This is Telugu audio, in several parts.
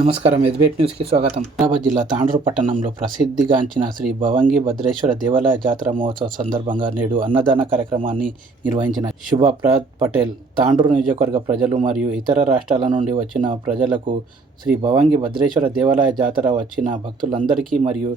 నమస్కారం. ఎస్బీఐ న్యూస్కి స్వాగతం. హైదరాబాద్ జిల్లా తాండూరు పట్టణంలో ప్రసిద్ధిగాంచిన శ్రీ భవంగి భద్రేశ్వర దేవాలయ జాతర మహోత్సవ సందర్భంగా నేడు అన్నదాన కార్యక్రమాన్ని నిర్వహించిన శుభప్రద్ పటేల్ తాండూరు నియోజకవర్గ ప్రజలు మరియు ఇతర రాష్ట్రాల నుండి వచ్చిన ప్రజలకు శ్రీ భవంగి భద్రేశ్వర దేవాలయ జాతర వచ్చిన భక్తులందరికీ మరియు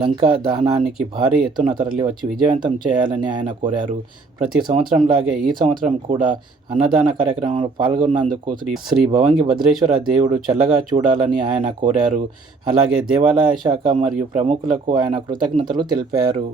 లంకా దహనానికి భారీ ఎత్తున తరలి వచ్చి విజయవంతం చేయాలని ఆయన కోరారు. ప్రతి సంవత్సరంలాగే ఈ సంవత్సరం కూడా అన్నదాన కార్యక్రమంలో పాల్గొన్నందుకు శ్రీ భవంగి భద్రేశ్వర దేవుడు చల్లగా చూడాలని ఆయన కోరారు. అలాగే దేవాలయ శాఖ మరియు ప్రముఖులకు ఆయన కృతజ్ఞతలు తెలిపారు.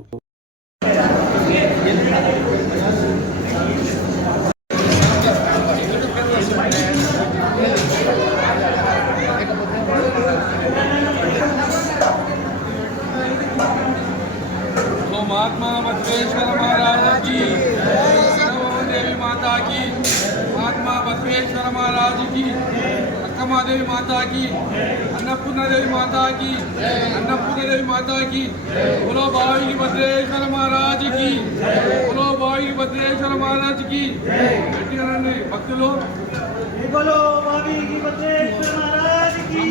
महात्मा बसवेश्वर महाराज की, देवी माता की, महात्मा बसवेश्वर महाराज की, अक्कमा देवी माता की, अन्नपूर्णा देवी माता की, अन्नपूर्णा देवी माता की, बोलो भावी भद्रेश्वर महाराज की, बोलो भावी भद्रेश्वर महाराज की। भक्तुलो बोलो भावी भद्रेश्वर महाराज की।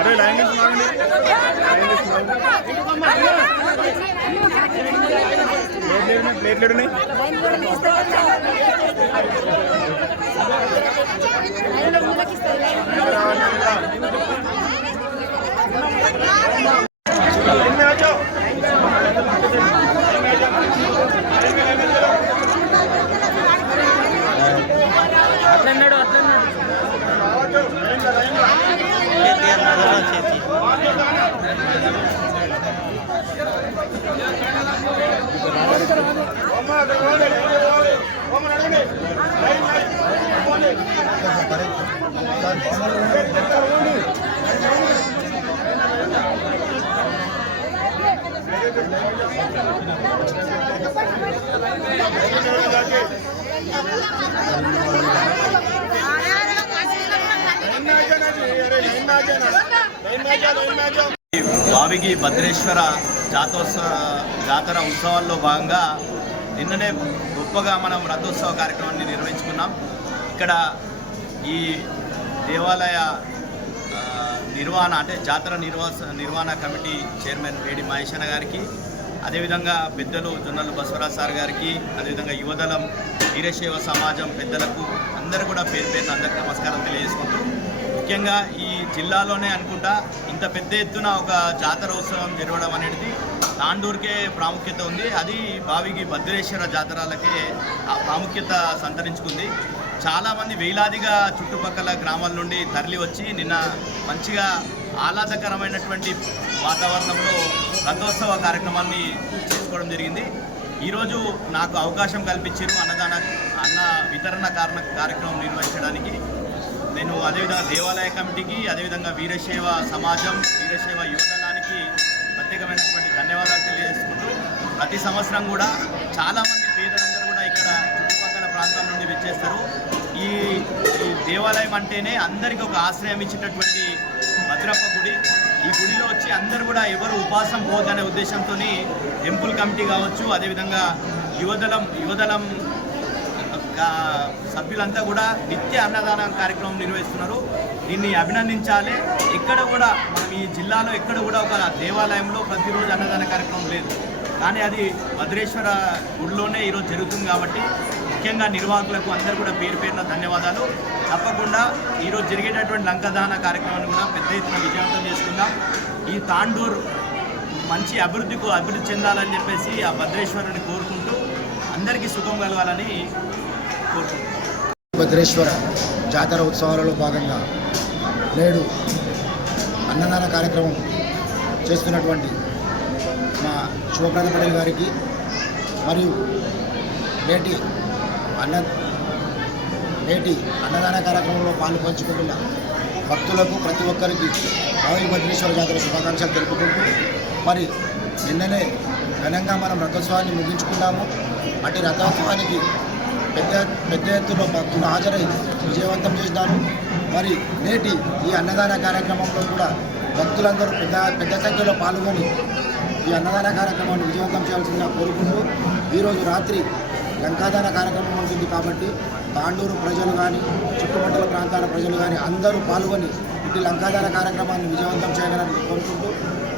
अरे लाइन प्लेट लेट नहीं భావిగి భద్రేశ్వర జాతర ఉత్సవాల్లో భాగంగా నిన్ననే గొప్పగా మనం రథోత్సవ కార్యక్రమాన్ని నిర్వహించుకున్నాం. ఇక్కడ ఈ దేవాలయ నిర్వహణ అంటే జాతర నిర్వహణ కమిటీ చైర్మన్ వేడి మహేశ్వర గారికి, అదేవిధంగా పెద్దలు జొన్నలు బసవరాజ్ సార్ గారికి, అదేవిధంగా యువదళం వీరశైవ సమాజం పెద్దలకు అందరూ కూడా పేరు పేరున అందరికి నమస్కారం తెలియజేసుకుంటూ, ముఖ్యంగా ఈ జిల్లాలోనే అనుకుంటా ఇంత పెద్ద ఎత్తున ఒక జాతర ఉత్సవం జరగడం అనేది తాండూరుకే ప్రాముఖ్యత ఉంది. అది భావిగి భద్రేశ్వర జాతరలకే ఆ ప్రాముఖ్యత సంతరించుకుంది. చాలామంది వేలాదిగా చుట్టుపక్కల గ్రామాల నుండి తరలి వచ్చి నిన్న మంచిగా ఆహ్లాదకరమైనటువంటి వాతావరణంలో రథోత్సవ కార్యక్రమాన్ని చేసుకోవడం జరిగింది. ఈరోజు నాకు అవకాశం కల్పించారు అన్న వితరణ కార్యక్రమం నిర్వహించడానికి. నేను అదేవిధంగా దేవాలయ కమిటీకి, అదేవిధంగా వీరశైవ సమాజం, వీరశైవ యువదళానికి ప్రత్యేకమైనటువంటి ధన్యవాదాలు తెలియజేసుకుంటూ, ప్రతి సంవత్సరం కూడా చాలామంది పేదలందరూ కూడా ఇక్కడ చుట్టుపక్కల ప్రాంతాల నుండి విచ్చేస్తారు. ఈ దేవాలయం అంటేనే అందరికీ ఒక ఆశ్రయం ఇచ్చేటటువంటి భద్రప్ప గుడి. ఈ గుడిలో వచ్చి అందరూ కూడా ఎవరు ఉపాసం పోదనే ఉద్దేశంతో టెంపుల్ కమిటీ కావచ్చు, అదేవిధంగా యువదళం సభ్యులంతా కూడా నిత్య అన్నదాన కార్యక్రమం నిర్వహిస్తున్నారు. దీన్ని అభినందించాలి. ఎక్కడ కూడా మనం ఈ జిల్లాలో ఎక్కడ కూడా ఒక దేవాలయంలో ప్రతిరోజు అన్నదాన కార్యక్రమం లేదు, కానీ అది భద్రేశ్వర గుడిలోనే ఈరోజు జరుగుతుంది. కాబట్టి ముఖ్యంగా నిర్వాహకులకు అందరూ కూడా పేరు పేరున ధన్యవాదాలు. తప్పకుండా ఈరోజు జరిగేటటువంటి లంకదహన కార్యక్రమాన్ని కూడా పెద్ద ఎత్తున విజయవంతం చేసుకుందాం. ఈ తాండూరు మంచి అభివృద్ధి చెందాలని చెప్పేసి ఆ భద్రేశ్వరుని కోరుకుంటూ అందరికీ సుఖం కలగాలని కోరుకుంటున్నాం. భద్రేశ్వర జాతర ఉత్సవాలలో భాగంగా నేడు అన్నదాన కార్యక్రమం చేస్తున్నటువంటి మా శివప్రద పటేల్ గారికి మరియు నేటి అన్నదాన కార్యక్రమంలో పాలు పంచుకుంటున్న భక్తులకు ప్రతి ఒక్కరికి భవంగి భద్రేశ్వర జాతర శుభాకాంక్షలు తెలుపుకుంటూ మరి నిన్ననే ఘనంగా మనం రథోత్సవాన్ని ముగించుకున్నాము. అటు రథోత్సవానికి పెద్ద ఎత్తులో భక్తులు హాజరై విజయవంతం చేసినారు. మరి నేటి ఈ అన్నదాన కార్యక్రమంలో కూడా భక్తులందరూ పెద్ద సంఖ్యలో పాల్గొని ఈ అన్నదాన కార్యక్రమాన్ని విజయవంతం చేయాల్సిందిగా కోరుకుంటూ ఈరోజు రాత్రి లంకాదాన కార్యక్రమం ఉంటుంది కాబట్టి తాండూరు ప్రజలు కానీ చుట్టుపక్కల ప్రాంతాల ప్రజలు కానీ అందరూ పాల్గొని ఇటు లంకాదాన కార్యక్రమాన్ని విజయవంతం చేయగలని కోరుకుంటూ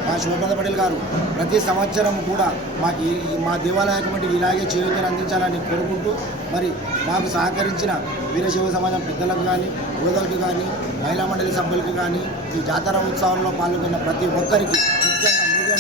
మా శివప్రద పటేల్ గారు ప్రతి సంవత్సరం కూడా మా దేవాలయ కమిటీకి ఇలాగే చేయూతను అందించాలని కోరుకుంటూ మరి మాకు సహకరించిన వీరశైవ సమాజం పెద్దలకు కానీ యువతలకు కానీ మహిళా మండలి సభ్యులకు కానీ ఈ జాతర ఉత్సవంలో పాల్గొన్న ప్రతి ఒక్కరికి ముఖ్యంగా మీడియా